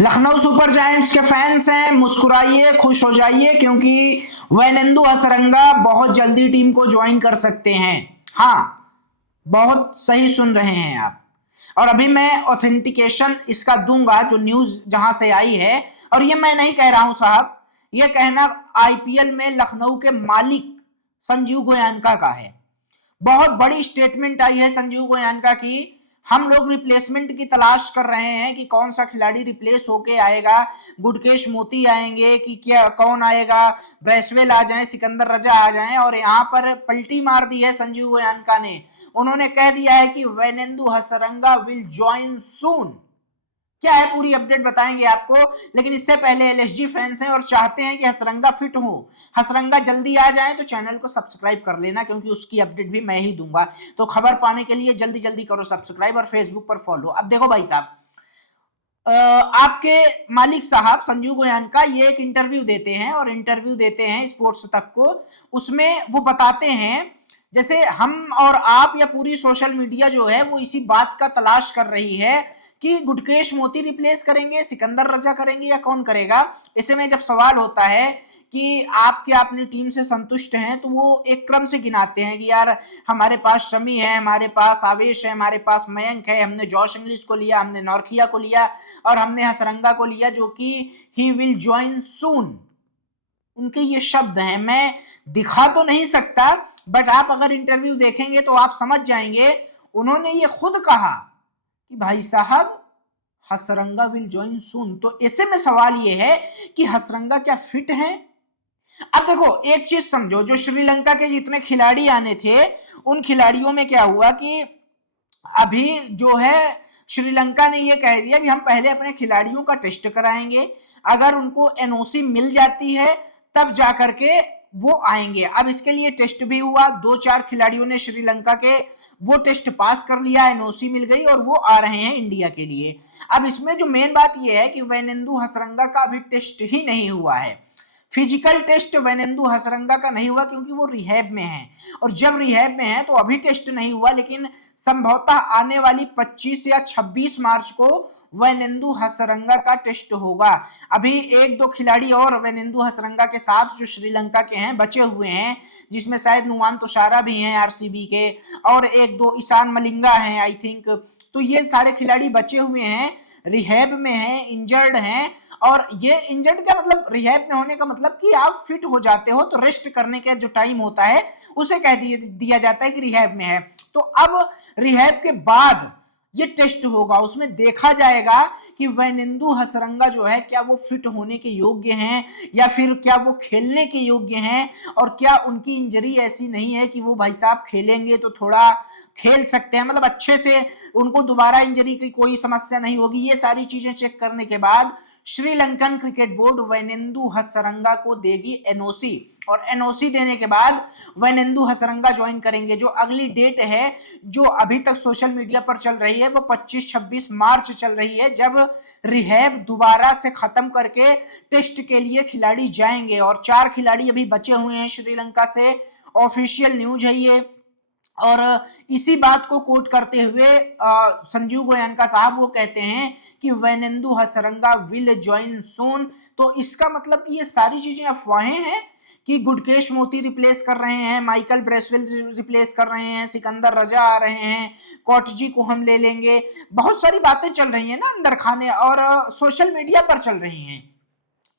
Lucknow super giants के fans हैं, मुस्कुराइए, खुश हो जाइए क्योंकि वैनेंदु हसरंगा बहुत जल्दी टीम को ज्वाइन कर सकते हैं। हाँ, बहुत सही सुन रहे हैं आप। और अभी मैं ऑथेंटिकेशन इसका दूंगा जो न्यूज जहां से आई है। और ये मैं नहीं कह रहा हूं साहब, ये कहना आईपीएल में लखनऊ के मालिक संजीव गोयनका का है। बहुत बड़ी स्टेटमेंट आई है संजीव गोयनका की। हम लोग रिप्लेसमेंट की तलाश कर रहे हैं कि कौन सा खिलाड़ी रिप्लेस होके आएगा। गुडकेश मोती आएंगे कि क्या, कौन आएगा, ब्रेसवेल आ जाए, सिकंदर रजा आ जाए। और यहाँ पर पलटी मार दी है संजीव गोयनका ने। उन्होंने कह दिया है कि वैनेंदु हसरंगा विल ज्वाइन सून। क्या है पूरी अपडेट बताएंगे आपको, लेकिन इससे पहले एलएसजी फैंस हैं और चाहते हैं कि हसरंगा फिट हो, हसरंगा जल्दी आ जाए, तो चैनल को सब्सक्राइब कर लेना क्योंकि उसकी अपडेट भी मैं ही दूंगा। तो खबर पाने के लिए जल्दी जल्दी करो सब्सक्राइब और फेसबुक पर फॉलो। अब देखो भाई साहब, आपके मालिक साहब संजीव गोयनका ये एक इंटरव्यू देते हैं और इंटरव्यू देते हैं स्पोर्ट्स तक को। उसमें वो बताते हैं जैसे हम और आप या पूरी सोशल मीडिया जो है वो इसी बात का तलाश कर रही है कि गुडकेश मोती रिप्लेस करेंगे, सिकंदर रजा करेंगे या कौन करेगा। ऐसे में जब सवाल होता है कि आप क्या अपनी टीम से संतुष्ट हैं, तो वो एक क्रम से गिनाते हैं कि यार हमारे पास शमी है, हमारे पास आवेश है, हमारे पास मयंक है, हमने जॉश इंग्लिश को लिया, हमने नौरखिया को लिया और हमने हसरंगा को लिया जो कि ही विल ज्वाइन सून। उनके ये शब्द हैं, मैं दिखा तो नहीं सकता, बट आप अगर इंटरव्यू देखेंगे तो आप समझ जाएंगे। उन्होंने ये खुद कहा कि भाई साहब हसरंगा विल ज्वाइन सून। तो ऐसे में सवाल ये है कि हसरंगा क्या फिट है। अब देखो एक चीज समझो, जो श्रीलंका के जितने खिलाड़ी आने थे उन खिलाड़ियों में क्या हुआ कि अभी जो है श्रीलंका ने ये कह दिया कि हम पहले अपने खिलाड़ियों का टेस्ट कराएंगे, अगर उनको एनओसी मिल जाती है तब जाकर के वो आएंगे। अब इसके लिए टेस्ट भी हुआ, 2-4 खिलाड़ियों ने श्रीलंका के वो टेस्ट पास कर लिया, एनओसी मिल गई और वो आ रहे हैं इंडिया के लिए। अब इसमें जो मेन बात ये है कि वैनेंदु हसरंगा का अभी टेस्ट ही नहीं हुआ है। फिजिकल टेस्ट वैनेंदु हसरंगा का नहीं हुआ क्योंकि वो रिहैब में है, और जब रिहैब में है तो अभी टेस्ट नहीं हुआ, लेकिन संभवतः आने वाली 25 या 26 मार्च को वैनेंदु हसरंगा का टेस्ट होगा। अभी 1-2 खिलाड़ी और वैनेंदु हसरंगा के साथ जो श्रीलंका के हैं बचे हुए हैं, जिसमें शायद नुमान तुषारा भी हैं आरसीबी के, और 1-2 ईशान मलिंगा हैं आई थिंक। तो ये सारे खिलाड़ी बचे हुए हैं, रिहैब में हैं, इंजर्ड हैं। और ये इंजर्ड का मतलब, रिहैब में होने का मतलब कि आप फिट हो जाते हो तो रेस्ट करने का जो टाइम होता है उसे कह दिया जाता है कि रिहैब में है। तो अब रिहैब के बाद ये टेस्ट होगा, उसमें देखा जाएगा कि वैनेंदु हसरंगा जो है क्या वो फिट होने के योग्य हैं या फिर क्या वो खेलने के योग्य हैं, और क्या उनकी इंजरी ऐसी नहीं है कि वो भाई साहब खेलेंगे तो थोड़ा खेल सकते हैं, मतलब अच्छे से उनको दोबारा इंजरी की कोई समस्या नहीं होगी। ये सारी चीजें चेक करने के बाद श्रीलंकन क्रिकेट बोर्ड वैनेंदु हसरंगा को देगी एनओसी, और एनओसी देने के बाद वैनेंदु हसरंगा ज्वाइन करेंगे। जो अगली डेट है जो अभी तक सोशल मीडिया पर चल रही है वो 25-26 मार्च चल रही है, जब रिहैब दोबारा से खत्म करके टेस्ट के लिए खिलाड़ी जाएंगे। और 4 खिलाड़ी अभी बचे हुए हैं श्रीलंका से, ऑफिशियल न्यूज है ये। और इसी बात को कोट करते हुए संजीव गोयनका साहब वो कहते हैं कि वैनेंदु हसरंगा विल ज्वाइन सून। तो इसका मतलब कि ये सारी चीजें अफवाहें हैं कि गुडकेश मोती रिप्लेस कर रहे हैं, माइकल ब्रेसवेल रिप्लेस कर रहे हैं, सिकंदर रजा आ रहे हैं, कॉटजी को हम ले लेंगे। बहुत सारी बातें चल रही हैं ना अंदर खाने, और सोशल मीडिया पर चल रही हैं।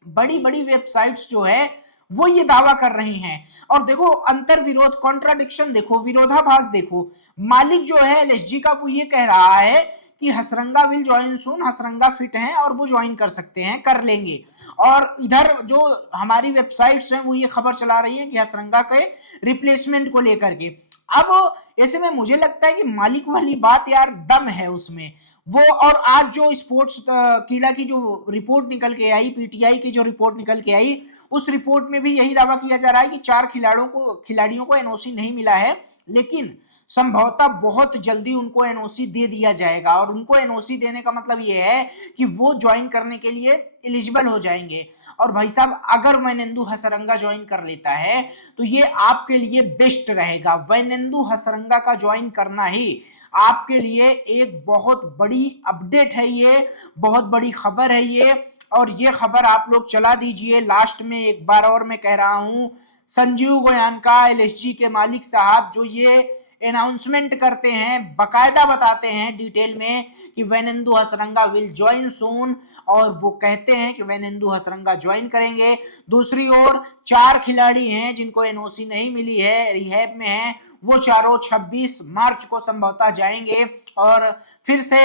बड़ी बड़ी वेबसाइट्स जो है वो ये दावा कर रही हैं। और देखो अंतर विरोध, कॉन्ट्राडिक्शन देखो, विरोधाभास देखो। मालिक जो है एलएसजी का वो ये कह रहा है कि Hasaranga will join soon, Hasaranga fit हैं और वो ज्वाइन कर सकते हैं, कर लेंगे। और इधर जो हमारी वेबसाइट्स हैं वो ये खबर चला रही है कि हसरंगा के रिप्लेसमेंट को लेकर के। अब ऐसे में मुझे लगता है कि मालिक वाली बात यार दम है उसमें वो। और आज जो स्पोर्ट्स कीड़ा की जो रिपोर्ट निकल के आई, पीटीआई की जो रिपोर्ट निकल के आई, उस रिपोर्ट में भी यही दावा किया जा रहा है कि 4 खिलाड़ियों को एनओसी नहीं मिला है, लेकिन संभवतः बहुत जल्दी उनको एनओसी दे दिया जाएगा। और उनको एनओसी देने का मतलब ये है कि वो ज्वाइन करने के लिए एलिजिबल हो जाएंगे। और भाई साहब अगर वैनेंदु हसरंगा ज्वाइन कर लेता है तो ये आपके लिए बेस्ट रहेगा। वैनेंदु हसरंगा का ज्वाइन करना ही आपके लिए एक बहुत बड़ी अपडेट है, ये बहुत बड़ी खबर है ये, और ये खबर आप लोग चला दीजिए। लास्ट में एक बार और मैं कह रहा हूं, संजीव गोयनका एलएसजी के मालिक साहब जो ये अनाउंसमेंट करते हैं, बकायदा बताते हैं डिटेल में कि वेनेंदु हसरंगा विल ज्वाइन सून, और वो कहते हैं कि वेनेंदु हसरंगा ज्वाइन करेंगे। दूसरी ओर 4 खिलाड़ी हैं जिनको एनओसी नहीं मिली है, रिहैब में हैं, वो चारों 26 मार्च को संभवतः जाएंगे और फिर से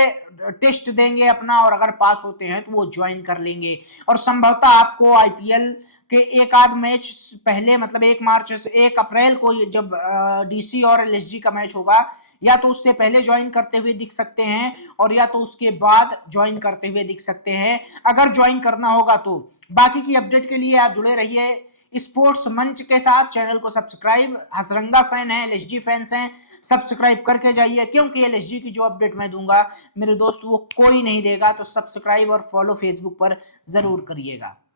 टेस्ट देंगे अपना, और अगर पास होते हैं तो वो ज्वाइन कर लेंगे। और संभवतः आपको आईपीएल के एक आध मैच पहले, मतलब 1 अप्रैल को जब डीसी और एलएसजी का मैच होगा, या तो उससे पहले ज्वाइन करते हुए दिख सकते हैं और या तो उसके बाद ज्वाइन करते हुए दिख सकते हैं, अगर ज्वाइन करना होगा तो। बाकी की अपडेट के लिए आप जुड़े रहिए स्पोर्ट्स मंच के साथ। चैनल को सब्सक्राइब, हसरंगा फैन है, एलएसजी फैंस हैं, सब्सक्राइब करके जाइए, क्योंकि एलएसजी की जो अपडेट मैं दूंगा मेरे दोस्त वो कोई नहीं देगा। तो सब्सक्राइब और फॉलो फेसबुक पर जरूर करिएगा।